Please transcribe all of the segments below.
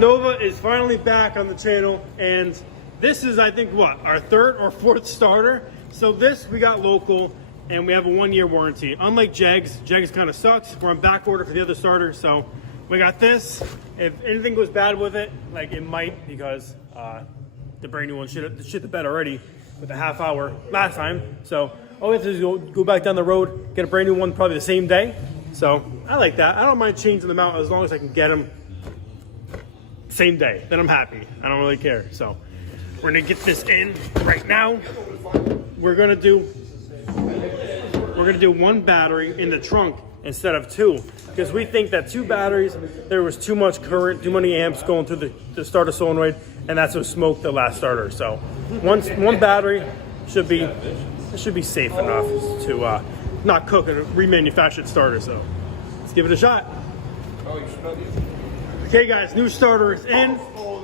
Nova is finally back on the channel, and this is, I think, what, our third or fourth starter. So this we got local, and we have a 1-year warranty. Unlike Jegs kind of sucks. We're on back order for the other starter, so we got this. If anything goes bad with it, like it might, because the brand new one shit the bed already with a half hour last time. So all we have to do is go back down the road, get a brand new one probably the same day. So I like that. I don't mind changing them out as long as I can get them same day. Then I'm happy. I don't really care. So we're gonna get this in right now. We're gonna do 1 battery in the trunk instead of 2, because we think that 2 batteries, there was too much current, too many amps going through the starter solenoid, and that's what smoked the last starter. So one battery should be safe enough to not cook a remanufactured starter. So let's give it a shot. Okay guys, new starter is in.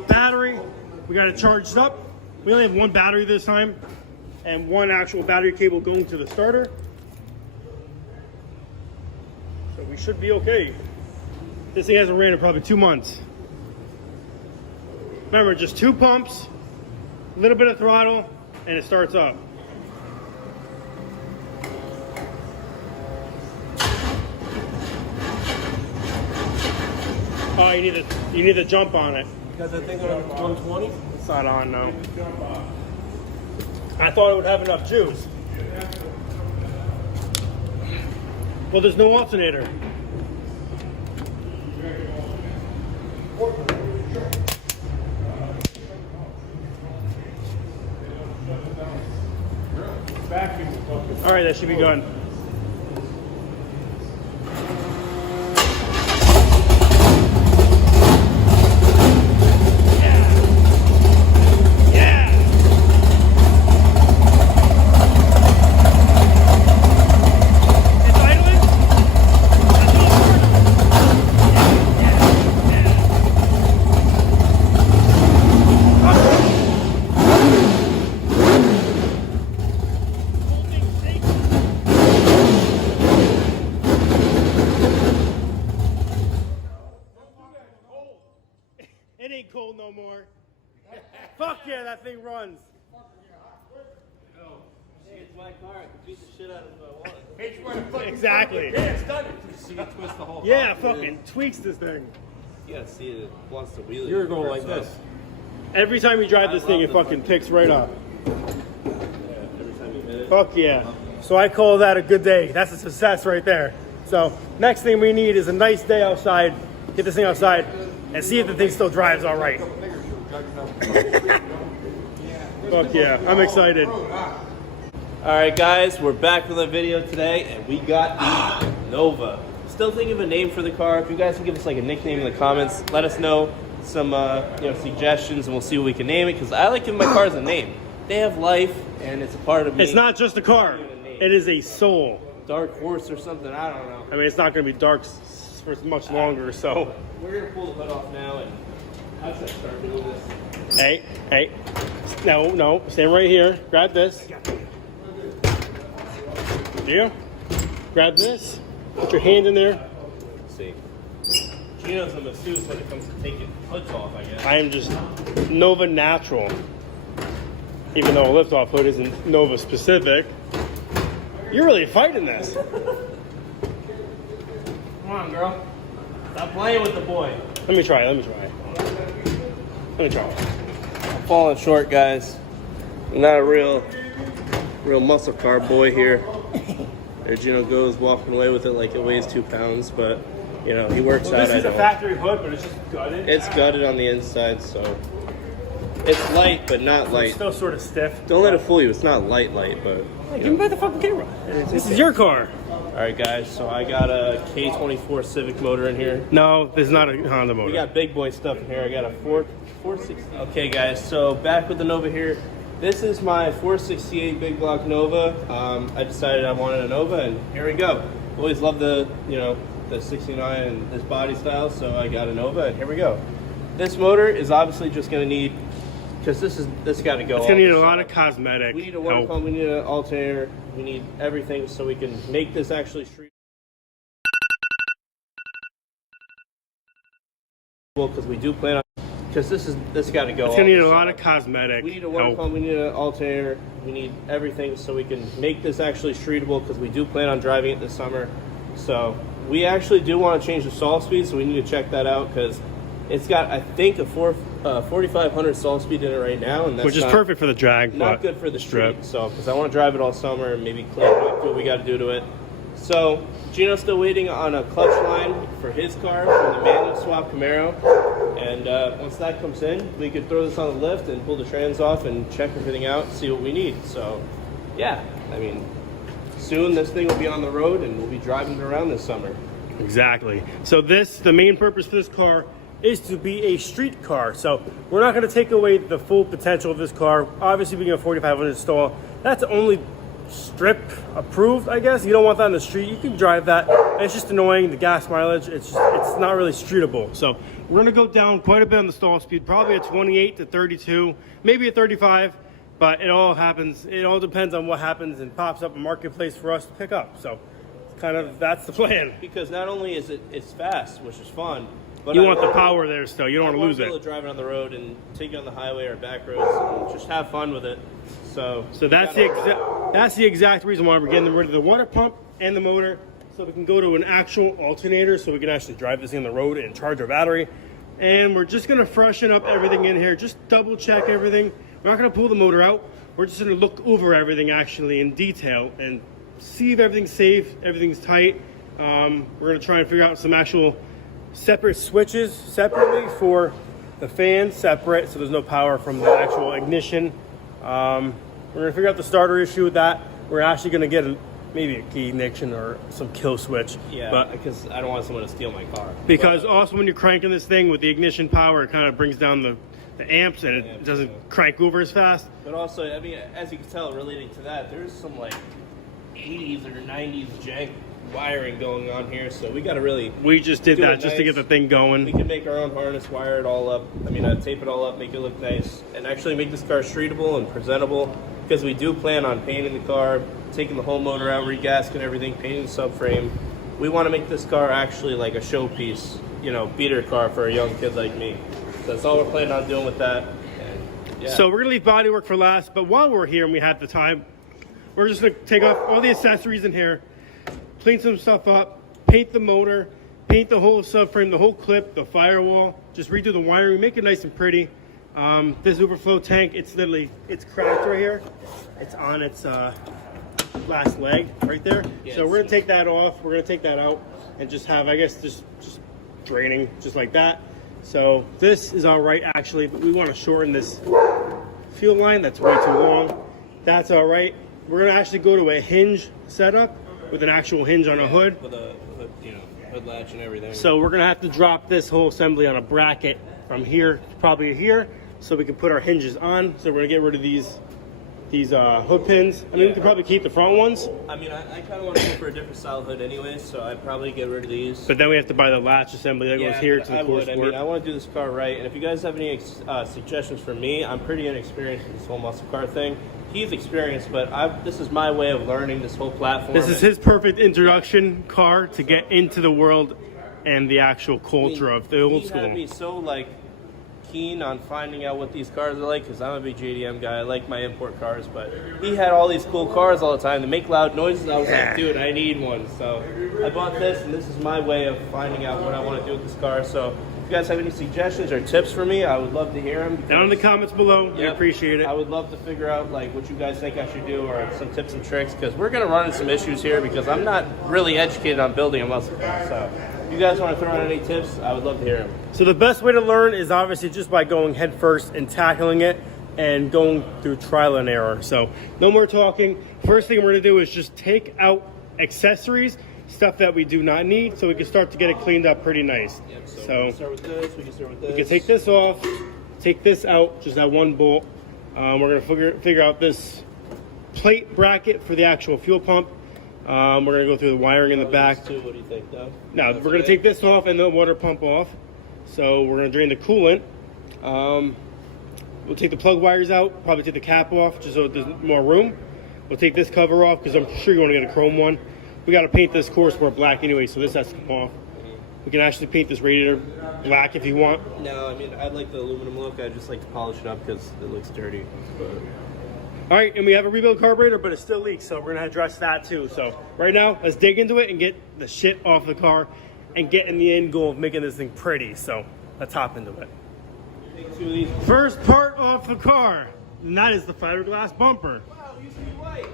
Battery, we got it charged up. We only have 1 battery this time and 1 actual battery cable going to the starter. So we should be okay. This thing hasn't ran in probably 2 months. Remember, just 2 pumps, a little bit of throttle, and it starts up. Oh, you need to jump on it. Because I think on 120? It's not on, no. I thought it would have enough juice. Well, there's no alternator. All right, that should be good. It ain't cold no more. Fuck yeah, that thing runs. It's my car. I can beat the shit out of it if I want. Exactly. Yeah, it's done. You see it twist the whole Yeah, fucking tweaks this thing. You gotta see it. It wants to wheel it. You're going like this. Every time you drive this thing, it fucking picks right up. Yeah, every time you hit it. Fuck yeah. So I call that a good day. That's a success right there. So next thing we need is a nice day outside. Get this thing outside and see if the thing still drives all right. Fuck yeah, I'm excited. Alright guys, we're back with a video today and we got the Nova. Still thinking of a name for the car. If you guys can give us like a nickname in the comments, let us know some suggestions and we'll see what we can name it, because I like giving my cars a name. They have life and it's a part of me. It's not just a car, it is a soul. Dark Horse or something, I don't know. I mean, it's not going to be dark for much longer, so. We're going to pull the hood off now and how should I start doing this? Hey. No, stand right here. Grab this. You grab this. Put your hand in there. Let's see. Gino's a masseuse when it comes to taking hoods off, I guess. I am just Nova natural. Even though a lift-off hood isn't Nova specific. You're really fighting this. Come on, girl. Stop playing with the boy. Let me try. I'm falling short, guys. I'm not a real muscle car boy here. There Gino goes walking away with it like it weighs 2 pounds, but you know, he works out. This is a factory hood, but it's just gutted. It's gutted on the inside, so it's light, but not light. It's still sort of stiff. Don't let it fool you. It's not light, but Hey, give me back the fucking camera. This is your car. All right, guys. So I got a K24 Civic motor in here. No, this is not a Honda motor. We got big boy stuff in here. I got a 460. Okay, guys. So back with the Nova here. This is my 468 big block Nova. I decided I wanted a Nova, and here we go. Always loved the the 69 and this body style, so I got a Nova, and here we go. This motor is obviously just going to need, because this got to go. It's going to need a lot of cosmetic. We need a water pump. We need an alternator. We need everything so we can make this actually street. Well, because we do plan on. because this got to go. It's gonna need a lot of cosmetic. We need a water help. pump. We need an alternator. We need everything so we can make this actually streetable, because we do plan on driving it this summer. So we actually do want to change the stall speed, so we need to check that out, because it's got, I think, a 4,500 stall speed in it right now, and that's Which is perfect for the drag. not good for the street. So because I want to drive it all summer and maybe clean it up, do what we got to do to it. So Gino's still waiting on a clutch line for his car from the manual swap Camaro, and once that comes in, we could throw this on the lift and pull the trans off and check everything out and see what we need. So yeah, I mean, soon this thing will be on the road and we'll be driving it around this summer. Exactly. So the main purpose for this car is to be a street car. So we're not going to take away the full potential of this car. Obviously, being a 4,500 stall, that's only strip approved, I guess. You don't want that on the street. You can drive that. It's just annoying, the gas mileage. It's not really streetable. So we're going to go down quite a bit on the stall speed, probably a 28 to 32, maybe a 35. But it all depends on what happens and pops up a marketplace for us to pick up. So kind of that's the plan. Because not only is it's fast, which is fun, but you want the power there still. You don't want to lose it. I want to be able to drive it on the road and take it on the highway or back roads and just have fun with it. So that's the exact reason why we're getting rid of the water pump and the motor, so we can go to an actual alternator, so we can actually drive this thing on the road and charge our battery. And we're just going to freshen up everything in here, just double check everything. We're not going to pull the motor out. We're just going to look over everything actually in detail and see if everything's safe, everything's tight. We're going to try and figure out some actual separate switches separately for the fans, separate, so there's no power from the actual ignition. We're going to figure out the starter issue with that. We're actually going to get maybe a key ignition or some kill switch. Yeah, but because I don't want someone to steal my car. Because also when you're cranking this thing with the ignition power, it kind of brings down the amps, and it doesn't crank over as fast. But also, I mean, as you can tell, relating to that, there's some like 80s or 90s jank wiring going on here, so we got to really... We just did that just to get the thing going. We can make our own harness, wire it all up. I mean, tape it all up, make it look nice, and actually make this car streetable and presentable, because we do plan on painting the car, taking the whole motor out, regasking everything, painting the subframe. We want to make this car actually like a showpiece, you know, beater car for a young kid like me. So that's all we're planning on doing with that. And, yeah. So we're going to leave bodywork for last, but while we're here and we have the time, we're just going to take off all the accessories in here, clean some stuff up, paint the motor, paint the whole subframe, the whole clip, the firewall, just redo the wiring, make it nice and pretty. This overflow tank, it's cracked right here. It's on its last leg right there. Yeah, so we're going to take that off, we're going to take that out, and just have, I guess, just draining just like that. So this is all right actually, but we want to shorten this fuel line. That's way too long. That's all right. We're going to actually go to a hinge setup with an actual hinge on a hood. With a hood, you know, hood latch and everything. So we're going to have to drop this whole assembly on a bracket from here, probably here, so we can put our hinges on. So we're going to get rid of these hood pins. I mean, we could probably keep the front ones. I mean, I kind of want to go for a different style hood anyway, so I'd probably get rid of these. But then we have to buy the latch assembly that goes here to the core I mean, I want to do this car right, and if you guys have any suggestions for me, I'm pretty inexperienced in this whole muscle car thing. He's experienced, but this is my way of learning this whole platform. This is his perfect introduction car to get into the world and the actual culture of the old school. He had me so like keen on finding out what these cars are like, because I'm a big JDM guy. I like my import cars, but he had all these cool cars all the time to make loud noises. I was like, dude, I need one. So I bought this, and this is my way of finding out what I want to do with this car. So if you guys have any suggestions or tips for me, I would love to hear them. Down in the comments below, we appreciate it. I would love to figure out like what you guys think I should do, or some tips and tricks, because we're going to run into some issues here, because I'm not really educated on building a muscle car. So if you guys want to throw out any tips, I would love to hear them. So the best way to learn is obviously just by going head first and tackling it and going through trial and error. So no more talking. First thing we're going to do is just take out accessories, stuff that we do not need, so we can start to get it cleaned up pretty nice. Yep, so we So can start with this, we can start with this. we can take this off, take this out, just that one bolt. We're going to figure out this plate bracket for the actual fuel pump. We're going to go through the wiring in the back. What do you think, though? Now, we're going to take this off and the water pump off. So we're going to drain the coolant. We'll take the plug wires out, probably take the cap off just so there's more room. We'll take this cover off because I'm sure you want to get a chrome one. We got to paint this course more black anyway, so this has to come off. We can actually paint this radiator black if you want. No, I mean, I like the aluminum look. I just like to polish it up because it looks dirty. All right, and we have a rebuild carburetor, but it still leaks, so we're gonna address that too. So right now, let's dig into it and get the shit off the car and get in the end goal of making this thing pretty. So let's hop into it. Take 2 of these. First part off the car, and that is the fiberglass bumper. Wow, it used to be white.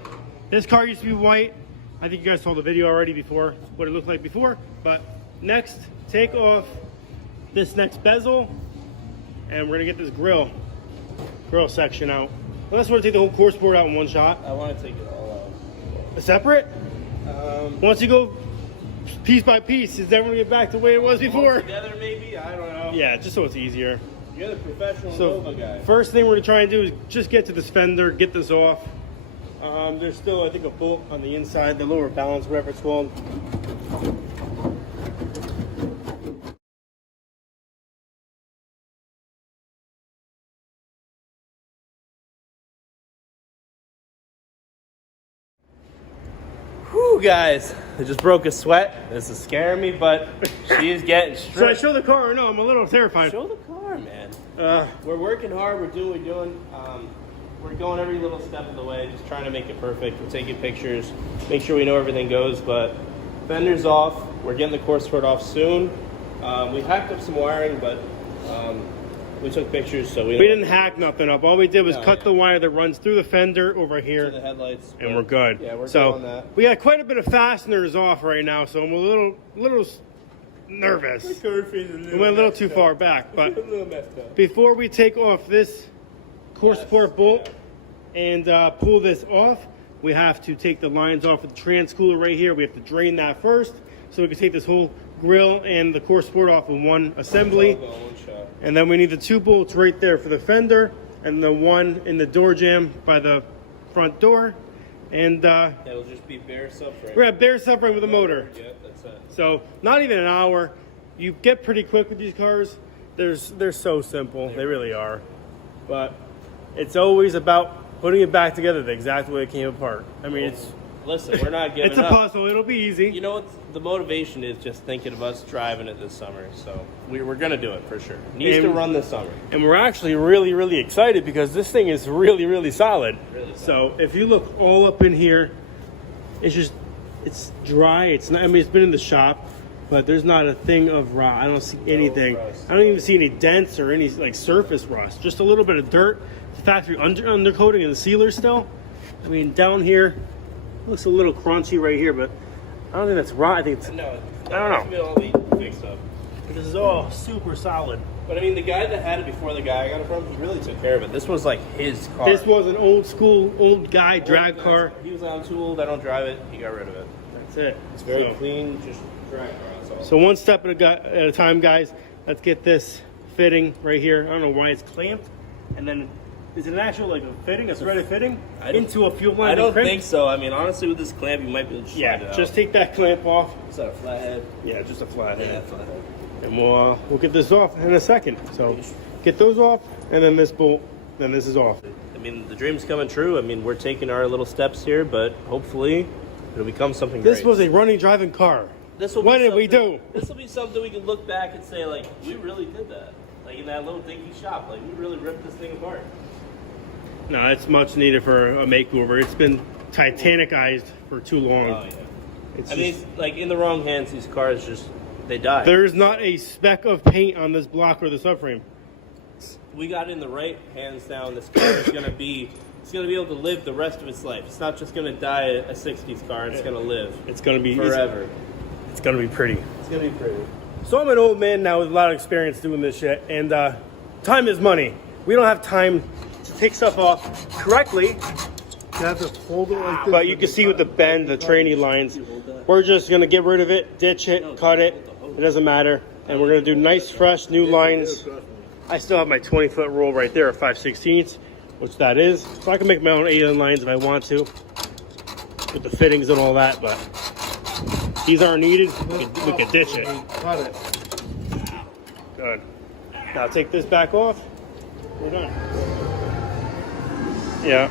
This car used to be white. I think you guys saw the video already before, what it looked like before. But next, take off this next bezel, and we're gonna get this grill section out. Unless we want to take the whole course board out in one shot. I want to take it all Separate? out. Once you go piece by piece, is that when we get back to the way it was before? Together, maybe? I don't know. Yeah, just so it's easier. You're the professional So Nova guy. first thing we're gonna try and do is just get to this fender, get this off. There's still, I think, a bolt on the inside, the lower balance, whatever it's called. Whew, guys. I just broke a sweat. This is scaring me, but she is getting Should I stripped. show the car or no? I'm a little terrified. Show the car, man. Uh, We're working hard. We're doing what we're doing. We're going every little step of the way, just trying to make it perfect. We're taking pictures, make sure we know everything goes. But fender's off. We're getting the course cord off soon. We hacked up some wiring, but we took pictures, so we we didn't hack nothing up. All we did was No, cut yeah. the wire that runs through the fender over to here, the headlights, and we're good. Yeah, we're so good on that. we got quite a bit of fasteners off right now, so I'm a little nervous. We went a little too far back, but a little messed up. before we take off this core support bolt and pull this off, we have to take the lines off of the trans cooler right here. We have to drain that first, so we can take this whole grill and the core support off in one assembly. All go in one shot. And then we need the 2 bolts right there for the fender, and the one in the door jamb by the front door. And That'll just be bare subframe. we're at bare subframe with a motor. Yeah, that's it. So not even an hour. You get pretty quick with these cars. They're so simple. They really are. But it's always about putting it back together the exact way it came apart. I mean, Listen, we're not giving it's a up. puzzle. It'll be easy. You know what? The motivation is just thinking of us driving it this summer. So we're going to do it for sure. Needs to And- run this summer. And we're actually really, really excited because this thing is really, really solid. Really So if you look all up in here, it's dry. It's not. I mean, it's been in the shop, but there's not a thing of rot. I don't see anything. rust. I don't even see any dents or any like surface rust. Just a little bit of dirt. The factory undercoating and the sealer still. I mean, down here looks a little crunchy right here, but I don't think that's rot. I think it's. No, I don't know. it's been all be fixed up. This is all super solid. But I mean, the guy that had it before the guy I got it from, he really took care of it. This was like his car. This was an old school, old guy drag car. He was on too old. I don't drive it. He got rid of it. That's it. It's very So- clean, just drag car. That's all. So one step at a time, guys. Let's get this fitting right here. I don't know why it's clamped. And then, is it an actual like a fitting, a threaded fitting into a fuel line? I don't crimp? think so. I mean, honestly, with this clamp, you might be able to slide it Yeah, out. just take that clamp off. Is that a flathead? Yeah, just a flathead. Yeah, flathead. And we'll get this off in a second. So get those off, and then this bolt, then this is off. I mean, the dream's coming true. I mean, we're taking our little steps here, but hopefully it'll become something This great. was a running, driving car. This will What be did we something- do? This will be something we can look back and say, like, we really did that. Like, in that little dinky shop. Like, we really ripped this thing apart. No, it's much needed for a makeover. It's been Titanicized for too long. Oh, yeah. It's I mean, just- like, in the wrong hands, these cars just, they die. there's not a speck of paint on this block or the subframe. We got in the right hands down. This car is going to be, it's going to be able to live the rest of its life. It's not just going to die a 60s car. It's going to live It's gonna be forever. It's gonna be pretty. It's going to be pretty. So I'm an old man now with a lot of experience doing this shit, and time is money. We don't have time to take stuff off correctly, You have to hold it like this. but you can see with the bend, the trainee lines. We're just gonna get rid of it, ditch it, cut it. It doesn't matter, and we're gonna do nice, fresh, new lines. I still have my 20-foot roll right there at 5/16, which that is. So I can make my own 8-in lines if I want to, with the fittings and all that. But these aren't needed. We can ditch it. Cut it. Good. Now take this back off. We're done. Yeah.